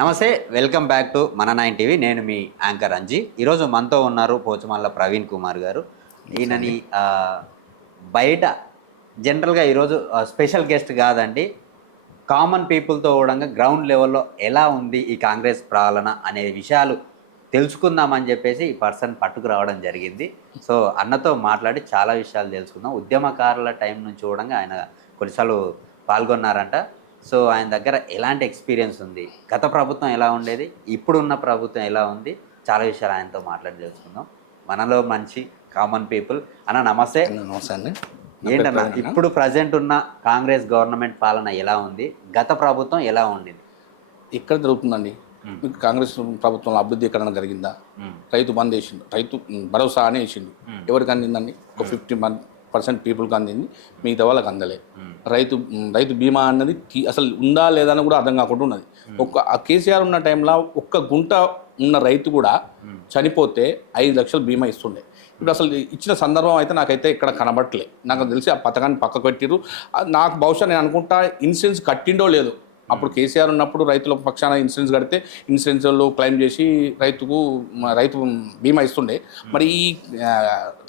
నమస్తే, welcome back to మన 9 TV. నేను మీ యాంకర్ అంజీ. ఈరోజు మనతో ఉన్నారు పోచమల్ల ప్రవీణ్ కుమార్ గారు. ఈయనని బయట జనరల్గా ఈరోజు స్పెషల్ గెస్ట్ కాదండి, కామన్ పీపుల్తో కూడా గ్రౌండ్ లెవెల్లో ఎలా ఉంది ఈ కాంగ్రెస్ పాలన అనే విషయాలు తెలుసుకుందామని చెప్పేసి ఈ పర్సన్ పట్టుకురావడం జరిగింది. సో అన్నతో మాట్లాడి చాలా విషయాలు తెలుసుకుందాం. ఉద్యమకారుల టైం నుంచి కూడా ఆయన కొన్నిసార్లు పాల్గొన్నారంట. సో ఆయన దగ్గర ఎలాంటి ఎక్స్పీరియన్స్ ఉంది, గత ప్రభుత్వం ఎలా ఉండేది, ఇప్పుడున్న ప్రభుత్వం ఎలా ఉంది, చాలా విషయాలు ఆయనతో మాట్లాడి తెలుసుకుందాం. మనలో మంచి కామన్ పీపుల్ అన్న. నమస్తే. నమస్తే అండి. ఏంటన్నా ఇప్పుడు ప్రజెంట్ ఉన్న కాంగ్రెస్ గవర్నమెంట్ పాలన ఎలా ఉంది, గత ప్రభుత్వం ఎలా ఉండేది? ఇక్కడ జరుగుతుందండి. కాంగ్రెస్ ప్రభుత్వంలో అభివృద్ధీకరణ జరిగిందా? రైతు బంద్ వేసిండు, రైతు భరోసా అని వేసిండు. ఎవరికి అందిందండి? ఒక 50% పీపుల్కి అందింది, మిగతా వాళ్ళకి అందలే. రైతు బీమా అన్నది అసలు ఉందా లేదా అని కూడా అర్థం కాకుండా ఉన్నది. కేసీఆర్ ఉన్న టైంలో ఒక్క గుంట ఉన్న రైతు కూడా చనిపోతే 5 లక్షలు బీమా ఇస్తుండే. ఇప్పుడు అసలు ఇచ్చిన సందర్భం అయితే నాకైతే ఇక్కడ కనబట్టలే. నాకు తెలిసి ఆ పథకాన్ని పక్కకు పెట్టిరు. నాకు బహుశా నేను అనుకుంటా ఇన్సూరెన్స్ కట్టిండో లేదు. అప్పుడు కేసీఆర్ ఉన్నప్పుడు రైతుల పక్షాన ఇన్సూరెన్స్ కడితే ఇన్సూరెన్స్లో క్లెయిమ్ చేసి రైతు బీమా ఇస్తుండే. మరి ఈ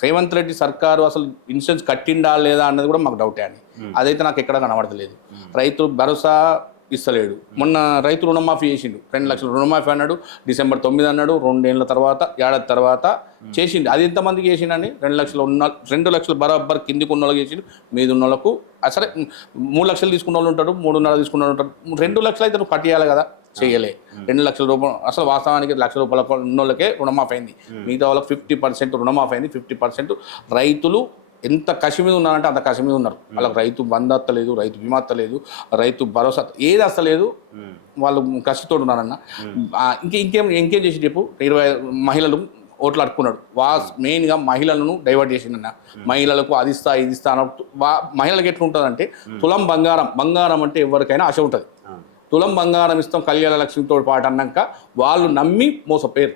రేవంత్ రెడ్డి సర్కారు అసలు ఇన్సూరెన్స్ కట్టిండా లేదా అన్నది కూడా మాకు డౌటే అండి. అదైతే నాకు ఎక్కడ కనబడతలేదు. రైతు భరోసా ఇస్తలేడు. మొన్న రైతు రుణమాఫీ చేసిండు, 2 లక్షల రుణమాఫీ అన్నాడు. December 9 అన్నాడు. 2 ఏళ్ళ తర్వాత, ఏడాది తర్వాత చేసిండు. అది ఎంతమందికి చేసిండని? 2 లక్షలు బరాబర్ కిందికి ఉన్న వాళ్ళకి చేసిండు. మీద ఉన్న వాళ్ళకు సరే 3 లక్షలు తీసుకున్న వాళ్ళు ఉంటారు, 3.5 తీసుకున్న వాళ్ళు ఉంటారు. 2 లక్షలు అయితే నువ్వు కట్టేయాలి కదా, చేయలే. 2 లక్షల రూపాయలు అసలు వాస్తవానికి ₹1,00,000 ఉన్న వాళ్ళకే రుణమాఫీ అయింది. మిగతా వాళ్ళకి 50% రుణమాఫీ అయింది. 50% రైతులు ఎంత కసి మీద ఉన్నారంటే అంత కసి మీద ఉన్నారు. వాళ్ళకి రైతు బంధు అత్తలేదు, రైతు బీమా అత్తలేదు, రైతు భరోసా ఏది అస్తలేదు. వాళ్ళు కసితో ఉన్నారన్న. ఇంకేం చేసి చెప్పు. 20 మహిళలు ఓట్లు అడుక్కున్నాడు. మెయిన్గా మహిళలను డైవర్ట్ చేసిండన్న. మహిళలకు అది ఇస్తా ఇది ఇస్తా అన్నట్టు. మహిళలకు ఎట్లుంటుందంటే తులం బంగారం అంటే ఎవరికైనా ఆశ ఉంటుంది. తులం బంగారం ఇస్తాం కళ్యాణ లక్ష్మితో పాటు అన్నాక వాళ్ళు నమ్మి మోసపోయారు.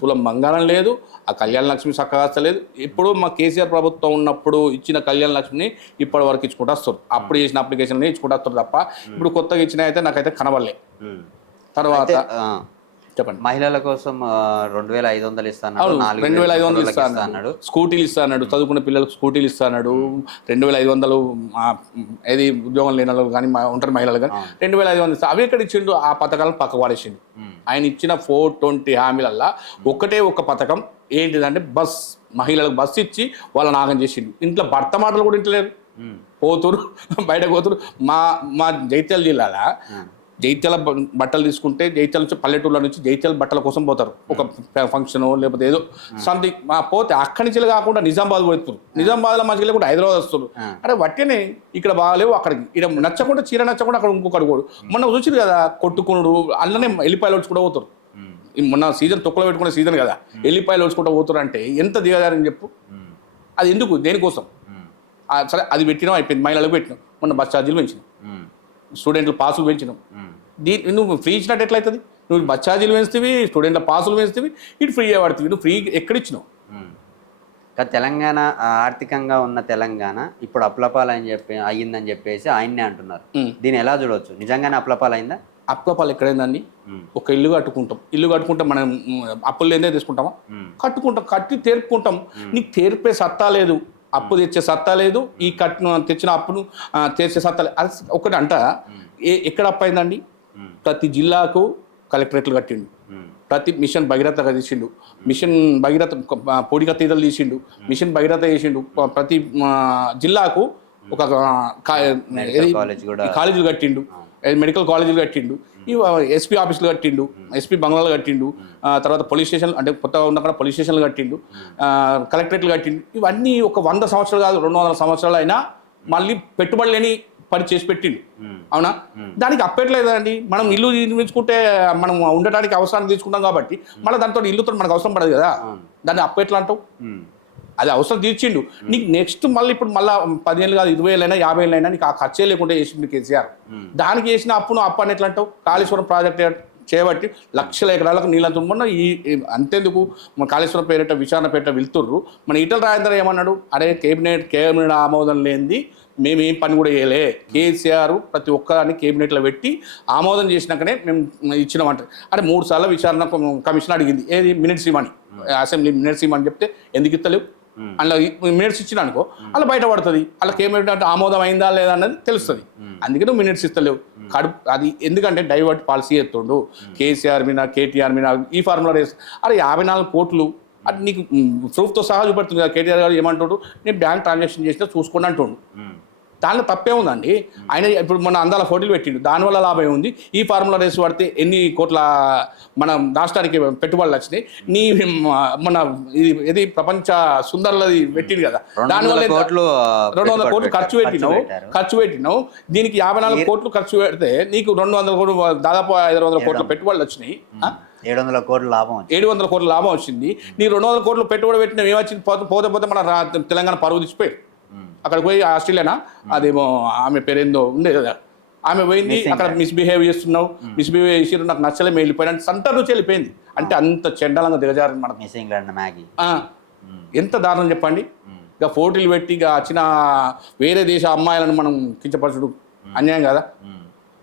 తులం బంగారం లేదు, ఆ కళ్యాణ లక్ష్మి చక్కగా వస్తలేదు. ఇప్పుడు మా కేసీఆర్ ప్రభుత్వం ఉన్నప్పుడు ఇచ్చిన కళ్యాణ లక్ష్మిని ఇప్పటి వరకు ఇచ్చుకుంటూ వస్తారు. అప్పుడు చేసిన అప్లికేషన్ని ఇచ్చుకుంటూ వస్తారు తప్ప ఇప్పుడు కొత్తగా ఇచ్చినా అయితే నాకైతే కనబడలే. తర్వాత చెప్పండి. మహిళల కోసం 2,500 ఇస్తాను, 2,500 ఇస్తాడు. స్కూటీలు ఇస్తాడు, చదువుకున్న పిల్లలకు స్కూటీలు ఇస్తాడు. 2,500 ఏది ఉద్యోగం లేని వాళ్ళు కానీ ఉంటారు మహిళలు కానీ 2,500 ఇస్తారు. అవి ఎక్కడ ఇచ్చిండు? ఆ పథకాలను పక్క వాడేసిండు. ఆయన ఇచ్చిన 420 హామీలల్లా ఒకటే ఒక పథకం ఏంటిదంటే బస్. మహిళలకు బస్సు ఇచ్చి వాళ్ళని ఆగం చేసిండు. ఇంట్లో భర్త మాటలు కూడా ఇంటలేరు. పోతురు, బయటకు పోతురు. మా జైత్యాల జిల్లాలో జైత్యాల బట్టలు తీసుకుంటే జైత్యాల నుంచి పల్లెటూళ్ళ నుంచి జైత్యాల బట్టల కోసం పోతారు. ఒక ఫంక్షన్ లేకపోతే ఏదో సంథింగ్ పోతే అక్కడి నుంచి కాకుండా నిజామాబాద్ పోతున్నారు. నిజామాబాద్లో మంచిగా లేకుండా హైదరాబాద్ వస్తున్నారు. అంటే వట్టినే ఇక్కడ బాగాలేవు, అక్కడికి ఇక్కడ నచ్చకుండా చీర నచ్చకుండా అక్కడ ఇంకొకటి కూడా. మొన్న చూసిరు కదా కొట్టుకునుడు, అల్లనే ఎల్లిపాయలు వచ్చుకుంటూ పోతారు. మొన్న సీజన్ తొక్కలో పెట్టుకునే సీజన్ కదా, ఎల్లిపాయలు వచ్చుకుంటూ పోతారు. అంటే ఎంత దిగజారని చెప్పు. అది ఎందుకు, దేనికోసం? సరే అది పెట్టినాం, అయిపోయింది. మహిళలకు పెట్టినాం. మొన్న బస్ ఛార్జీలు పెంచినాం, స్టూడెంట్లు పాసులు పెంచినాం. నువ్వు ఫ్రీ ఇచ్చినట్టు ఎట్లయితుంది? నువ్వు బస్ ఛార్జీలు పెంచుతీవి, స్టూడెంట్ల పాసులు పెంచుతీవి, ఇటు ఫ్రీ పడుతుంది. నువ్వు ఫ్రీ ఎక్కడిచ్చినావు? తెలంగాణ ఆర్థికంగా ఉన్న తెలంగాణ ఇప్పుడు అప్లపాలని అయ్యిందని చెప్పేసి ఆయన్నే అంటున్నారు. దీన్ని ఎలా చూడవచ్చు? నిజంగానే అప్లపాలు అయిందా? అప్లపాలు ఎక్కడైందండి? ఒక ఇల్లు కట్టుకుంటాం మనం. అప్పులు లేదే తీసుకుంటామా? కట్టుకుంటాం, కట్టి తీర్పుకుంటాం. నీకు తీర్పే సత్తా లేదు, అప్పు తెచ్చే సత్తా లేదు. ఈ తెచ్చిన అప్పును తెచ్చే సత్తా లేదు. అది ఒకటి అంట. ఎక్కడ అప్పు అయిందండి? ప్రతి జిల్లాకు కలెక్టరేట్లు కట్టిండు, ప్రతి మిషన్ భగీరథ తీసిండు, మిషన్ భగీరథ పొడిక తీతలు తీసిండు, మిషన్ భగీరథ చేసిండు. ప్రతి జిల్లాకు ఒక కాలేజీలు కట్టిండు, మెడికల్ కాలేజీలు కట్టిండు, ఎస్పీ ఆఫీసులు కట్టిండు, ఎస్పీ బంగ్లాలు కట్టిండు. తర్వాత పోలీస్ స్టేషన్లు అంటే కొత్తగా ఉన్న పోలీస్ స్టేషన్లు కట్టిండు, కలెక్టరేట్లు కట్టిండు. ఇవన్నీ ఒక 100 సంవత్సరాలు కాదు, 200 సంవత్సరాలు అయినా మళ్ళీ పెట్టుబడి లేని పని చేసి పెట్టిండు. అవునా? దానికి అప్పట్లేదండి. మనం ఇల్లు నిర్మించుకుంటే మనం ఉండటానికి అవసరాన్ని తీసుకుంటాం కాబట్టి మళ్ళీ దాంతో ఇల్లుతో మనకు అవసరం పడదు కదా. దాన్ని అప్పెట్లా అంటావు? అది అవసరం తీర్చిండు. నీకు నెక్స్ట్ మళ్ళీ ఇప్పుడు మళ్ళీ 10 ఏళ్ళు కాదు, 20 ఏళ్ళైనా 50 ఏళ్ళైనా నీకు ఆ ఖర్చే లేకుండా చేసిండు కేసీఆర్. దానికి చేసిన అప్పును అప్పు అని ఎట్లా అంటావు? కాళేశ్వరం ప్రాజెక్ట్ చేయబట్టి లక్షల ఎకరాలకు నీళ్ళంత మొన్న ఈ అంతేందుకు మన కాళేశ్వరం పేరిట విచారణ పేరిట వెళ్తుర్రు. మన ఈటల రాజేందర్ ఏమన్నాడు? అరే కేబినెట్ ఆమోదం లేనిది మేము ఏం పని కూడా చేయలే. కేసీఆర్ ప్రతి ఒక్కరిని కేబినెట్లో పెట్టి ఆమోదం చేసినాకనే మేము ఇచ్చినామంటారు. అంటే 3 సార్లు విచారణ కమిషన్ అడిగింది, ఏది మినిట్స్ ఇవ్వని, అసెంబ్లీ మినిట్స్ ఇవ్వని చెప్తే ఎందుకు ఇస్తలేవు, అందులో మినిట్స్ ఇచ్చిన అనుకో అలా బయటపడుతుంది, అలా కేబినెట్ ఆమోదం అయిందా లేదా అన్నది తెలుస్తుంది. అందుకే నువ్వు మినిట్స్ ఇస్తలేవు. అది ఎందుకంటే డైవర్ట్ పాలసీ ఎత్తుండు కేసీఆర్ మీద, కేటీఆర్ మీద. ఈ ఫార్ములా రేస్ అరే 54 కోట్లు అది నీకు ప్రూఫ్తో సహా చూపెడుతుంది కదా. కేటీఆర్ గారు ఏమంటుండ్రు, నేను బ్యాంక్ ట్రాన్సాక్షన్ చేసినా చూసుకోండి అంటుండు. దానిలో తప్పే ఉందండి. ఆయన ఇప్పుడు మన అందాల పోటీలు పెట్టిండు, దానివల్ల లాభం ఉంది. ఈ ఫార్ములా రేస్ పడితే ఎన్ని కోట్ల మన రాష్ట్రానికి పెట్టుబడులు వచ్చినాయి. నీ మన ఇది ప్రపంచ సుందరలది పెట్టింది కదా, దానివల్ల 200 కోట్లు ఖర్చు పెట్టినావు. దీనికి 54 కోట్లు ఖర్చు పెడితే నీకు 200 కోట్లు, దాదాపు 500 కోట్ల పెట్టుబడులు వచ్చినాయి. 700 కోట్ల లాభం 700 కోట్ల లాభం వచ్చింది. నీ 200 కోట్లు పెట్టుబడి పెట్టిన ఏమొచ్చింది, పోతే మన తెలంగాణ పరువు తీసిపోయి అక్కడికి పోయి ఆస్ట్రేలియానా అదేమో ఆమె పేరేందో ఉండే కదా, ఆమె పోయింది అక్కడ మిస్బిహేవ్ చేస్తున్నావు, మిస్బిహేవ్ చేసి నాకు నచ్చలే వెళ్ళిపోయినా సెంటర్ నుంచి వెళ్ళిపోయింది. అంటే అంత చెడ్డలంగా దిగజారు మనకు. మ్యాగీ ఎంత దారుణం చెప్పండి. ఇక పోటీలు పెట్టి ఇక వచ్చిన వేరే దేశ అమ్మాయిలను మనం కించపరచుడు అన్యాయం కదా.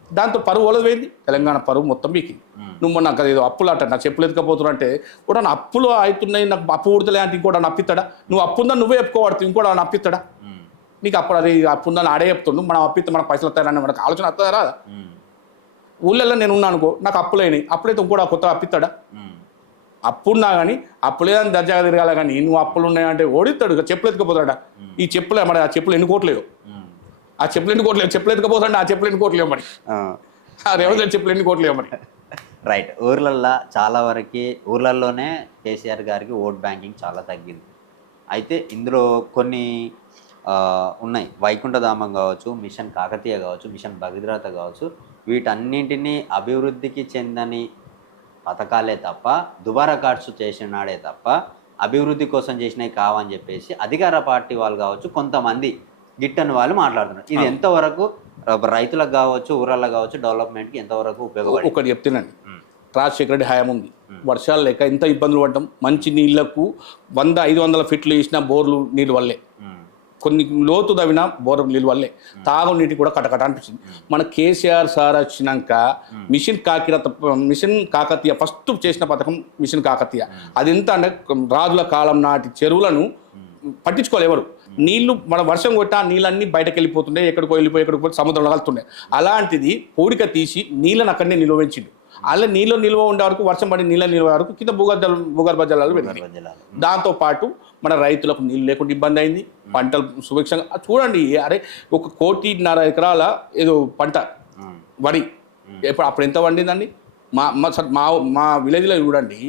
దాంతో పరువు వలది పోయింది, తెలంగాణ పరువు మొత్తం పీకింది. నువ్వు నాకు ఏదో అప్పులు అంట, నా చెప్పులు ఎత్తుకపోతున్నా అంటే కూడా నా అప్పులు అవుతున్నాయి, నాకు అప్పు ఊడతలే అంటే ఇంకోటి అప్పిస్తాడా? నువ్వు అప్పుందా నువ్వే చెప్పుకోవడుతుంది, ఇంకోటి అని అప్పిస్తాడా? నీకు అప్పుడు అది అప్పుందని ఆడే చెప్తుండు, మనం అప్పిస్తే మనకు పైసలు వస్తాయని మనకు ఆలోచన వస్తుందా? ఊళ్ళల్లో నేను ఉన్నాను అనుకో, నాకు అప్పులైనాయి, అప్పులైతే ఇంకోటి కొత్త అప్పిస్తాడా? అప్పున్నా కానీ అప్పులేదని దర్జాగా తిరగాల, కానీ నువ్వు అప్పులు ఉన్నాయంటే ఓడిస్తాడు, చెప్పులు ఎత్తుకపోతాడా? ఈ చెప్పులే మరి, ఆ చెప్పులు ఎన్ని కోట్లేవు, ఆ చెప్పులు ఎన్ని కోట్లేవు, చెప్పులు ఎత్తుకపోతాడు, ఆ చెప్పులు ఎన్ని కోట్లేవు మరి, ఆ రేవంత్ రెడ్డి చెప్పులు ఎన్ని కోట్లేవు మరి. రైట్. ఊర్లల్లో చాలా వరకు ఊర్లల్లోనే కేసీఆర్ గారికి ఓట్ బ్యాంకింగ్ చాలా తగ్గింది. అయితే ఇందులో కొన్ని ఉన్నాయి, వైకుంఠధామం కావచ్చు, మిషన్ కాకతీయ కావచ్చు, మిషన్ భగీరథ కావచ్చు, వీటన్నింటినీ అభివృద్ధికి చెందని పథకాలే తప్ప, దుబారా ఖర్చు చేసినాడే తప్ప అభివృద్ధి కోసం చేసినవి కావని చెప్పేసి అధికార పార్టీ వాళ్ళు కావచ్చు, కొంతమంది గిట్టని వాళ్ళు మాట్లాడుతున్నారు. ఇది ఎంతవరకు రైతులకు కావచ్చు, ఊరల్లో కావచ్చు, డెవలప్మెంట్కి ఎంతవరకు ఉపయోగపడుతుంది? ఒకటి చెప్తున్నాను, రాజశేఖర రెడ్డి హయాం ఉంది, వర్షాలు లేక ఎంత ఇబ్బందులు పడ్డాం. మంచి నీళ్లకు 100-500 ఫీట్లు వేసిన బోర్లు నీళ్ళు వల్లే, కొన్ని లోతు తవ్విన బోర్ నీళ్ళు వల్లే తాగునీటి కూడా కటకట అనిపించింది. మన కేసీఆర్ సార్ వచ్చినాక మిషన్ కాకతీయ ఫస్ట్ చేసిన పథకం మిషన్ కాకతీయ. అది ఎంత అంటే రాజుల కాలం నాటి చెరువులను పట్టించుకోవాలి ఎవరు. నీళ్లు మన వర్షం కొట్టా నీళ్ళన్నీ బయటకు వెళ్ళిపోతుండే, ఎక్కడికో వెళ్ళిపోయి సముద్రంలో కలుతుండే. అలాంటిది పూడిక తీసి నీళ్ళని అక్కడనే నిల్వెంచిండు. అలా నీళ్ళు నిల్వ ఉండే వరకు, వర్షం పడి నీళ్ళ నిల్వ వరకు కింద భూగర్భ జలాలు పెట్టినాయి. దాంతోపాటు మన రైతులకు నీళ్ళు లేకుండా ఇబ్బంది అయింది, పంటలు సుభిక్షంగా చూడండి. అరే 1.5 కోట్ల ఏదో పంట వరి, అప్పుడు ఎంత వండిందండి? మా విలేజ్లో చూడండి,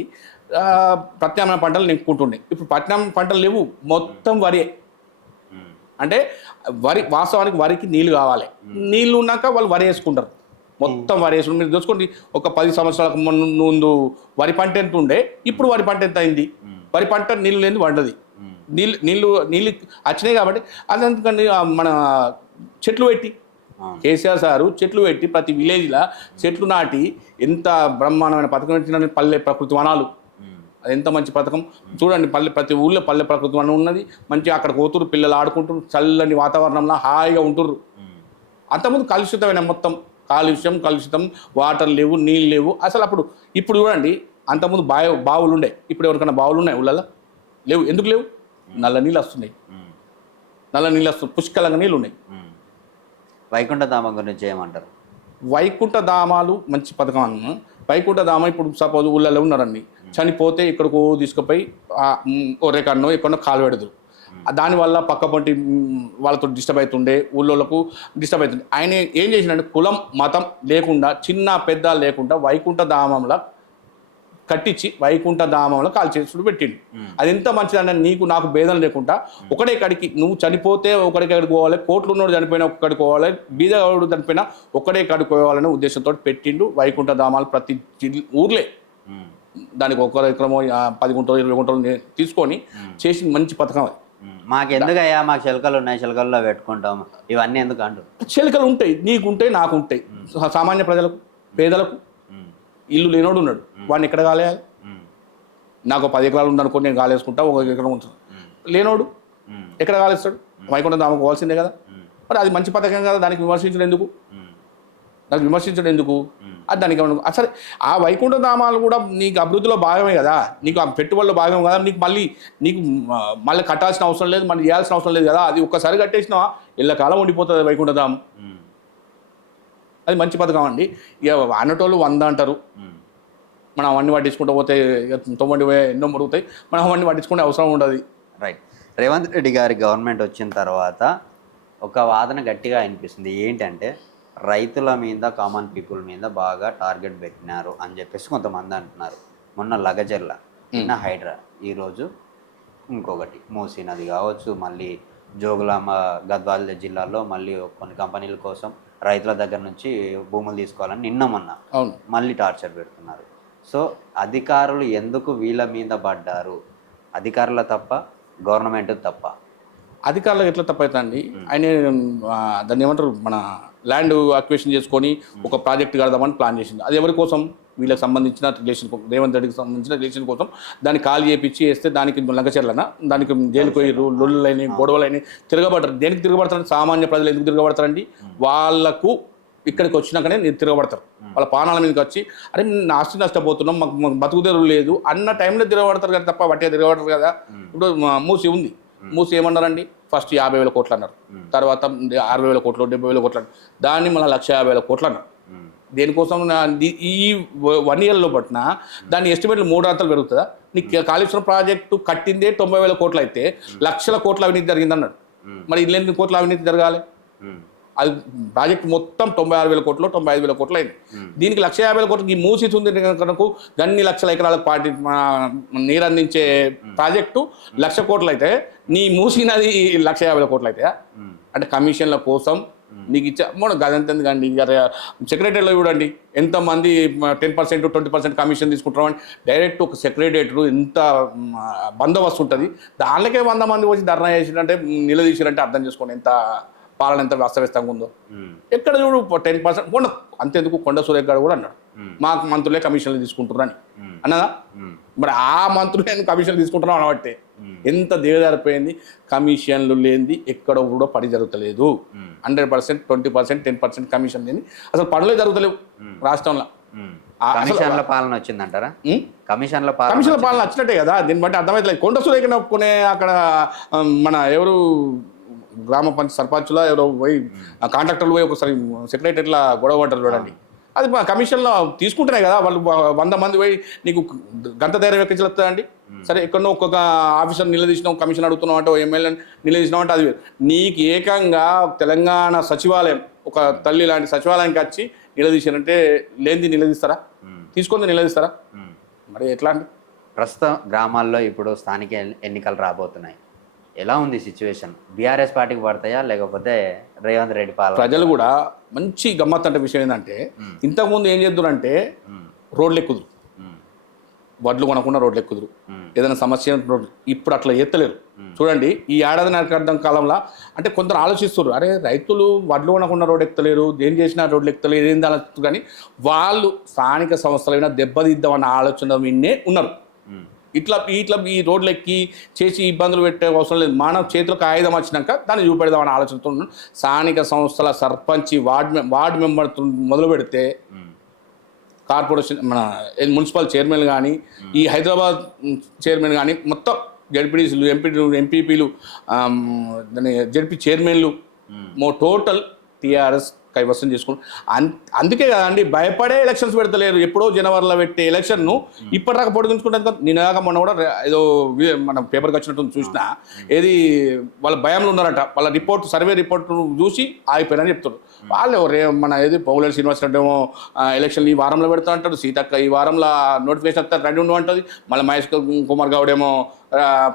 ప్రత్యామ్నాయ పంటలు నెంపుకుంటుండే. ఇప్పుడు ప్రత్యామ్నాయ పంటలు లేవు, మొత్తం వరి. అంటే వాస్తవానికి వరికి నీళ్ళు కావాలి, నీళ్ళు ఉన్నాక వాళ్ళు వరి వేసుకుంటారు, మొత్తం వరి వేసుకుంటారు. మీరు చూసుకోండి, ఒక 10 సంవత్సరాలకు ముందు వరి పంట ఎంత ఉండే, ఇప్పుడు వరి పంట ఎంత అయింది? వరి పంట నీళ్ళు లేని వండది. నీళ్ళు వచ్చినాయి కాబట్టి అది ఎందుకండి మన చెట్లు పెట్టి, కేసీఆర్ సారు చెట్లు పెట్టి ప్రతి విలేజ్లో చెట్లు నాటి ఎంత బ్రహ్మాండమైన పథకం పెట్టిన పల్లె ప్రకృతి వనాలు. అది ఎంత మంచి పథకం చూడండి. ప్రతి ఊళ్ళో పల్లె ప్రకృతి వనం ఉన్నది, మంచిగా అక్కడ పోతురు, పిల్లలు ఆడుకుంటారు, చల్లని వాతావరణంలో హాయిగా ఉంటుర్రు. అంతకుముందు కలుషితమైన మొత్తం కలుషితం, వాటర్ లేవు, నీళ్ళు లేవు అసలు. ఇప్పుడు చూడండి, అంతకుముందు బావులు ఉండే, ఇప్పుడు ఎవరికైనా బావులు ఉన్నాయి ఊళ్ళలో? లేవు. ఎందుకు లేవు? నల్ల నీళ్ళు వస్తున్నాయి, పుష్కలంగా నీళ్ళు ఉన్నాయి. వైకుంఠధామం గురించి ఏమంటారు? వైకుంఠధామాలు మంచి పథకం అన్న. వైకుంఠధామ ఇప్పుడు సపోజ్ ఊళ్ళలో ఉన్నారండి, చనిపోతే ఇక్కడికో తీసుకుపోయి ఒరేకన్నో ఎక్కడో కాలు పెడతారు. దానివల్ల పక్క పంటి వాళ్ళతో డిస్టర్బ్ అవుతుండే, ఊళ్ళోళ్ళకు డిస్టర్బ్ అవుతుండే. ఆయన ఏం చేసినంటే కులం మతం లేకుండా, చిన్న పెద్ద లేకుండా వైకుంఠధామంలో కట్టించి వైకుంఠధామంలో కాల్చేసుడు పెట్టిండు. అది ఎంత మంచిదంటే నీకు నాకు భేదం లేకుండా ఒకటే కడికి, నువ్వు చనిపోతే ఒకడికి పోవాలి, కోట్లు ఉన్నోడు చనిపోయినా ఒక్కడికి పోవాలి, బీదవాడు చనిపోయినా ఒకటే కడికి పోవాలనే ఉద్దేశంతో పెట్టిండు వైకుంఠధామాలు. ప్రతి ఊర్లే దానికి 1 ఎకరమో 10 గుంటలు 20 గుంటలు తీసుకొని చేసి మంచి పథకం అది. మాకు ఎందుకయ్యా, మాకు చిలకలు ఉన్నాయి, చిలకల్లో పెట్టుకుంటాం, ఇవన్నీ ఎందుకు అంటారు? చిలకలు ఉంటాయి, నీకుంటాయి, నాకుంటాయి. సామాన్య ప్రజలకు, పేదలకు ఇల్లు లేనోడు ఉన్నాడు, వాడిని ఎక్కడ కాలేయాలి? నాకు 10 ఎకరాలు ఉందనుకో, నేను గాలేసుకుంటా, 1 ఎకరం ఉంటుంది. లేనోడు ఎక్కడ కాలేస్తాడు? వైకుంఠధామకు పోవాల్సిందే కదా. మరి అది మంచి పథకం కదా, దానికి విమర్శించడం ఎందుకు? దానికి విమర్శించడం ఎందుకు? అది దానికి ఏమన్నా సరే, ఆ వైకుంఠ ధామాలు కూడా నీకు అభివృద్ధిలో భాగమే కదా, నీకు ఆ పెట్టుబడిలో భాగం కదా, నీకు మళ్ళీ కట్టాల్సిన అవసరం లేదు, మళ్ళీ చేయాల్సిన అవసరం లేదు కదా. అది ఒక్కసారి కట్టేసినా కాలం ఉండిపోతుంది వైకుంఠ ధామం. అది మంచి పథకం అండి. ఇక అన్నటోళ్ళు 100 అంటారు, మనం అవన్నీ పట్టించుకుంటూ పోతే 90 ఎన్నో మురుగుతాయి, మనం అవన్నీ పట్టించుకుంటే అవసరం ఉండదు. రైట్. రేవంత్ రెడ్డి గారి గవర్నమెంట్ వచ్చిన తర్వాత ఒక వాదన గట్టిగా అనిపిస్తుంది, ఏంటంటే రైతుల మీద, కామన్ పీపుల్ మీద బాగా టార్గెట్ పెట్టినారు అని చెప్పేసి కొంతమంది అంటున్నారు. మొన్న లగజర్ల, నిన్న హైడ్రా, ఈరోజు ఇంకొకటి మూసీ నది కావచ్చు, మళ్ళీ జోగులాంబ గద్వాల జిల్లాలో మళ్ళీ కొన్ని కంపెనీల కోసం రైతుల దగ్గర నుంచి భూములు తీసుకోవాలని నిన్న మొన్న మళ్ళీ టార్చర్ పెడుతున్నారు. సో అధికారులు ఎందుకు వీళ్ళ మీద పడ్డారు? అధికారుల తప్ప, గవర్నమెంట్ తప్ప? అధికారులకు ఎట్లా తప్పవుతుందండి? ఆయన దాన్ని ఏమంటారు, మన ల్యాండ్ అక్విజిషన్ చేసుకొని ఒక ప్రాజెక్ట్ కడదామని ప్లాన్ చేసింది. అది ఎవరి కోసం? వీళ్ళకి సంబంధించిన రిలేషన్, రేవంత్ రెడ్డికి సంబంధించిన రిలేషన్ కోసం దాన్ని ఖాళీ చేయించి వేస్తే దానికి లంకచెర్లన, దానికి జైలుకు పోయి లొల్లులైన గొడవలైన తిరగబడతారు. దేనికి తిరగబడతారు? సామాన్య ప్రజలు ఎందుకు తిరగబడతారండి? వాళ్ళకు ఇక్కడికి వచ్చినాకనే తిరగబడతారు. వాళ్ళ పానాల మీదకి వచ్చి, అరే ఆస్తి నష్టపోతున్నాం, మాకు బతుకుదెరువు లేదు అన్న టైంలో తిరగబడతారు కదా, తప్ప వట్టిగా తిరగబడతారు కదా. ఇప్పుడు మూసి ఉంది, మూసి ఏమన్నారండి? ఫస్ట్ 50,000 కోట్లు అన్నారు, తర్వాత 60,000 కోట్లు, 70,000 కోట్లు అన్నారు, దాన్ని మళ్ళీ 150,000 కోట్లు అన్నారు. దేనికోసం? ఈ 1 year పట్టిన దాని ఎస్టిమేట్లు 3 అంతలు పెరుగుతుందా? నీకు కాళేశ్వరం ప్రాజెక్టు కట్టిందే 90,000 కోట్లు అయితే 1,00,000 కోట్ల అవినీతి జరిగిందన్నాడు. మరి ఇల్లు ఎన్ని కోట్ల అవినీతి జరగాలి? అది ప్రాజెక్ట్ మొత్తం 96,000 కోట్లు, 95,000 కోట్లు అయింది. దీనికి 150,000 కోట్లకి ఈ మూసి ఉంది కనుక గన్ని లక్షల ఎకరాలకు నీరు అందించే ప్రాజెక్టు 1,00,000 కోట్లు అయితే, నీ మూసి నది 150,000 కోట్లు అయితే అంటే కమిషన్ల కోసం నీకు ఇచ్చా గదంత కానీ. సెక్రటరీలో చూడండి ఎంతమంది 10%, 20% కమిషన్ తీసుకుంటామని డైరెక్ట్ ఒక సెక్రటరేట్ ఎంత బందోబస్తు ఉంటుంది, దానికే 100 మంది వచ్చి ధర్నా చేసిరంటే, నిలదీసిరంటే అర్థం చేసుకోండి ఎంత పాలన ఎంత అస్తవ్యస్తంగా ఉందో. ఎక్కడ చూడు 10% అంతెందుకు కొండ సురేఖ గారు కూడా అన్నాడు, మాకు మంత్రులే కమిషన్లు తీసుకుంటున్నారని అన్నదా. మరి ఆ మంత్రులే కమిషన్లు తీసుకుంటున్నాం అనబట్టే ఎంత దిగజారిపోయింది. కమిషన్లు లేనిది ఎక్కడ కూడా పని జరుగుతలేదు. 100%, 20%, 10% కమిషన్ లేని అసలు పనులే జరుగుతలేవు రాష్ట్రంలో. కమిషన్ల పాలన వచ్చిందంటారా? కమిషన్ల పాలన వచ్చినట్టే కదా. దీన్ని బట్టి అర్థమవుతలేదు. కొండ సురేఖ ఒప్పుకునే అక్కడ మన ఎవరు గ్రామ పంచాయతీ సర్పంచ్లో ఎవరో పోయి కాంట్రాక్టర్లు పోయి ఒకసారి సెక్రటరీలా గొడవ పడ్డారు చూడండి. అది కమిషన్లో తీసుకుంటున్నాయి కదా వాళ్ళు. 100 మంది పోయి నీకు గంత ధైర్యం ఎక్కడి వస్తుందండి? సరే ఎక్కడో ఒక్కొక్క ఆఫీసర్ నిలదీసినావు, కమిషన్ అడుగుతున్నావు అంటే, ఎమ్మెల్యే నిలదీసినావు అంటే, అది నీకు ఏకంగా తెలంగాణ సచివాలయం, ఒక తల్లి లాంటి సచివాలయానికి వచ్చి నిలదీశారంటే లేనిది నిలదీస్తారా? తీసుకుంది నిలదీస్తారా? మరి ఎట్లా అండి? ప్రస్తుతం గ్రామాల్లో ఇప్పుడు స్థానిక ఎన్నికలు రాబోతున్నాయి. ఎలా ఉంది సిచ్యువేషన్? బీఆర్ఎస్ పార్టీకి పడతాయా లేకపోతే రేవంత్ రెడ్డి పాలన? ప్రజలు కూడా మంచి గమ్మత్ అంటే విషయం ఏంటంటే, ఇంతకుముందు ఏం చేద్దురంటే రోడ్లు ఎక్కుదురు, వడ్లు కొనకుండా రోడ్లు ఎక్కుదురు, ఏదైనా సమస్య ఇప్పుడు అట్లా ఎత్తలేరు. చూడండి ఈ ఏడాది అర్థం కాలంలో అంటే కొందరు ఆలోచిస్తారు, అరే రైతులు వడ్లు కొనకుండా రోడ్డు ఎక్కలేరు, ఏం చేసినా రోడ్లు ఎక్కలేరు, ఏం ఆలోచిస్తారు. కానీ వాళ్ళు స్థానిక సంస్థలైనా దెబ్బతీద్దామన్న ఆలోచన విన్నే ఉన్నారు. ఇట్లా ఈ రోడ్లు ఎక్కి చేసి ఇబ్బందులు పెట్టే అవసరం లేదు. మానవ చేతులకు ఆయుధం వచ్చినాక దాన్ని చూపెడదామని ఆలోచనతో స్థానిక సంస్థల సర్పంచ్, వార్డు మెంబర్ మొదలు పెడితే కార్పొరేషన్, మన మున్సిపల్ చైర్మన్ కానీ, ఈ హైదరాబాద్ చైర్మన్ కానీ, మొత్తం జడ్పీటీసీలు, ఎంపీపీలు, జడ్పీ చైర్మన్లు టోటల్ టీఆర్ఎస్ కైవసం చేసుకుంటారు. అందుకే కదండి భయపడే ఎలక్షన్స్ పెడతలేరు. ఎప్పుడో జనవరిలో పెట్టే ఎలక్షన్ను ఇప్పటిదాకా పొడిగించుకుంటారు. నిన్నగా మొన్న కూడా ఏదో మనం పేపర్కి వచ్చినట్టు చూసినా, ఏది వాళ్ళ భయంలో ఉన్నారట. వాళ్ళ సర్వే రిపోర్ట్ చూసి ఆగిపోయినని చెప్తారు వాళ్ళు. మన ఏది పౌలర్ శ్రీనివాస్ రెడ్డి ఏమో ఎలక్షన్ ఈ వారంలో పెడతా అంటాడు, సీతక్క ఈ వారంలో నోటిఫికేషన్ వస్తే రెడీ ఉండు అంటుంది, మళ్ళీ మహేష్ కుమార్ గౌడ్ ఏమో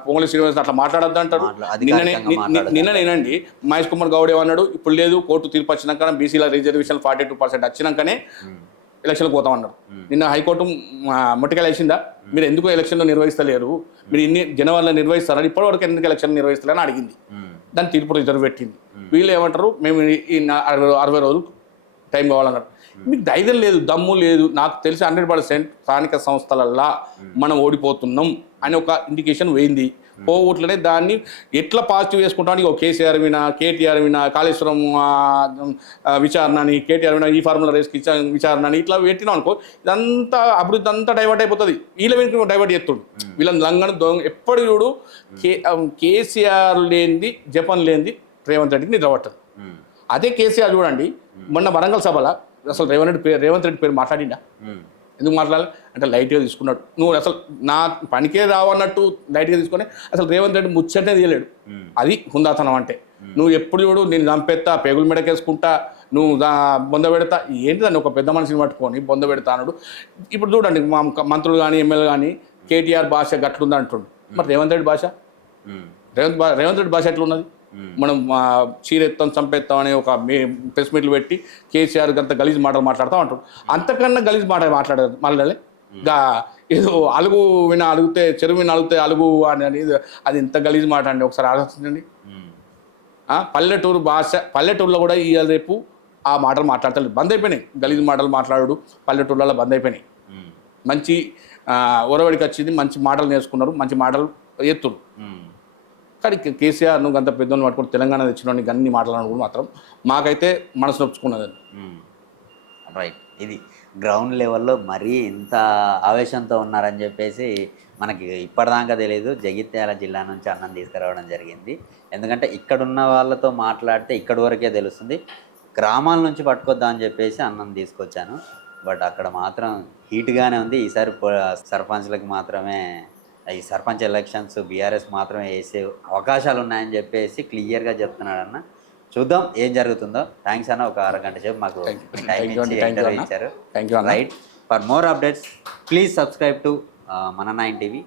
పొంగులేటి శ్రీనివాస్ అట్లా మాట్లాడద్దు అంటాడు. నిన్నేనండి మహేష్ కుమార్ గౌడ్ ఏమన్నాడు, ఇప్పుడు లేదు కోర్టు తీర్పు వచ్చినాక బీసీల రిజర్వేషన్ 42% వచ్చినాకనే ఎలక్షన్లు పోతామన్నాడు. నిన్న హైకోర్టు మొట్టికాయలు వేసిందా, మీరు ఎందుకు ఎలక్షన్లు నిర్వహిస్తలేరు, మీరు ఇన్ని జనవరిలో నిర్వహిస్తారని ఇప్పటివరకు ఎందుకు ఎలక్షన్ నిర్వహిస్తారని అడిగింది. దాని తీర్పు రిజర్వ్ పెట్టింది. వీళ్ళు ఏమంటారు, మేము ఈ 60 రోజులు టైం కావాలన్నారు. మీకు ధైర్యం లేదు, దమ్ము లేదు. నాకు తెలిసి 100% స్థానిక సంస్థలల్లా మనం ఓడిపోతున్నాం అని ఒక ఇండికేషన్ పోయింది. పోగొట్లనే దాన్ని ఎట్లా పాజిటివ్ చేసుకుంటామని ఒక కేసీఆర్ వినా కేటీఆర్ వినా కాళేశ్వరం విచారణ అని కేటీఆర్ వినా ఈ ఫార్ములా రేస్కి విచారణ అని ఇట్లా పెట్టినాం అనుకో ఇదంతా అభివృద్ధి అంతా డైవర్ట్ అయిపోతుంది వీళ్ళ వెనుక డైవర్ట్ చేస్తుడు వీళ్ళని లంగన ఎప్పుడు చూడు కేసీఆర్ లేనిది జపన్ లేనిది రేవంత్ రెడ్డికి నిద్రపట్టదు. అదే కేసీఆర్ చూడండి మొన్న వరంగల్ సభలో అసలు రేవంత్ రెడ్డి పేరు మాట్లాడిండా? ఎందుకు మాట్లాడాలి అంటే లైట్గా తీసుకున్నాడు. నువ్వు అసలు నా పనికే రావన్నట్టు లైట్గా తీసుకొని అసలు రేవంత్ రెడ్డి ముచ్చటే తీయలేడు. అది హుందాతనం అంటే. నువ్వు ఎప్పుడు చూడు నేను చంపేస్తా పేగులు మెడకేసుకుంటా నువ్వు బొంద పెడతా ఏంటి దాన్ని ఒక పెద్ద మనిషిని పట్టుకొని బొంద పెడతా అన్నాడు. ఇప్పుడు చూడండి మా మంత్రులు కానీ ఎమ్మెల్యే కానీ కేటీఆర్ భాష గట్లుంది అంటుండు. మరి రేవంత్ రెడ్డి భాష రేవంత్ రెడ్డి భాష ఎట్లున్నది? మనం చీరెత్తాం చంపేస్తాం అనే ఒక ప్రెస్ మీట్లు పెట్టి కేసీఆర్ అంత గలీజ్ మాటలు మాట్లాడుతూ ఉంటాడు. అంతకన్నా గలీజ్ మాట మాట్లాడారు మళ్ళీ ఇంకా ఏదో అలుగు అలిగితే చెరువు విన అలిగితే అలుగు అని అది ఎంత గలీజ్ మాట అండి ఒకసారి ఆలోచించండి. పల్లెటూరు భాష పల్లెటూరులో కూడా ఇవాళ రేపు ఆ మాటలు మాట్లాడతారు బంద్ అయిపోయినాయి. గలీజ్ మాటలు మాట్లాడు పల్లెటూర్లలో బంద్ అయిపోయినాయి. మంచి ఒరవడికి వచ్చింది మంచి మాటలు నేర్చుకున్నారు మంచి మాటలు ఎత్తురు. కానీ కేసీఆర్ నువ్వు అంత పెద్దోళ్ళు పట్టుకుని తెలంగాణ తెచ్చిన అన్ని మాట్లాడాలనుకుని మాత్రం మాకైతే మనసు నొప్పుకున్నది. రైట్, ఇది గ్రౌండ్ లెవెల్లో మరీ ఇంత ఆవేశంతో ఉన్నారని చెప్పేసి మనకి ఇప్పటిదాకా తెలియదు. జగిత్యాల జిల్లా నుంచి అన్నం తీసుకురావడం జరిగింది. ఎందుకంటే ఇక్కడున్న వాళ్ళతో మాట్లాడితే ఇక్కడి వరకే తెలుస్తుంది. గ్రామాల నుంచి పట్టుకొద్దాం అని చెప్పేసి అన్నం తీసుకొచ్చాను. బట్ అక్కడ మాత్రం హీట్గానే ఉంది. ఈసారి సర్పంచ్లకు మాత్రమే ఈ సర్పంచ్ ఎలక్షన్స్ బీఆర్ఎస్ మాత్రమే వేసే అవకాశాలు ఉన్నాయని చెప్పేసి క్లియర్గా చెప్తున్నాడన్న. చూద్దాం ఏం జరుగుతుందో. థ్యాంక్స్ అన్న, ఒక అరగంట సేపు మాకు టైం ఇచ్చి ఇంటర్వ్యూ ఇచ్చారు. Right, for more updates please subscribe to మన 9 టీవీ.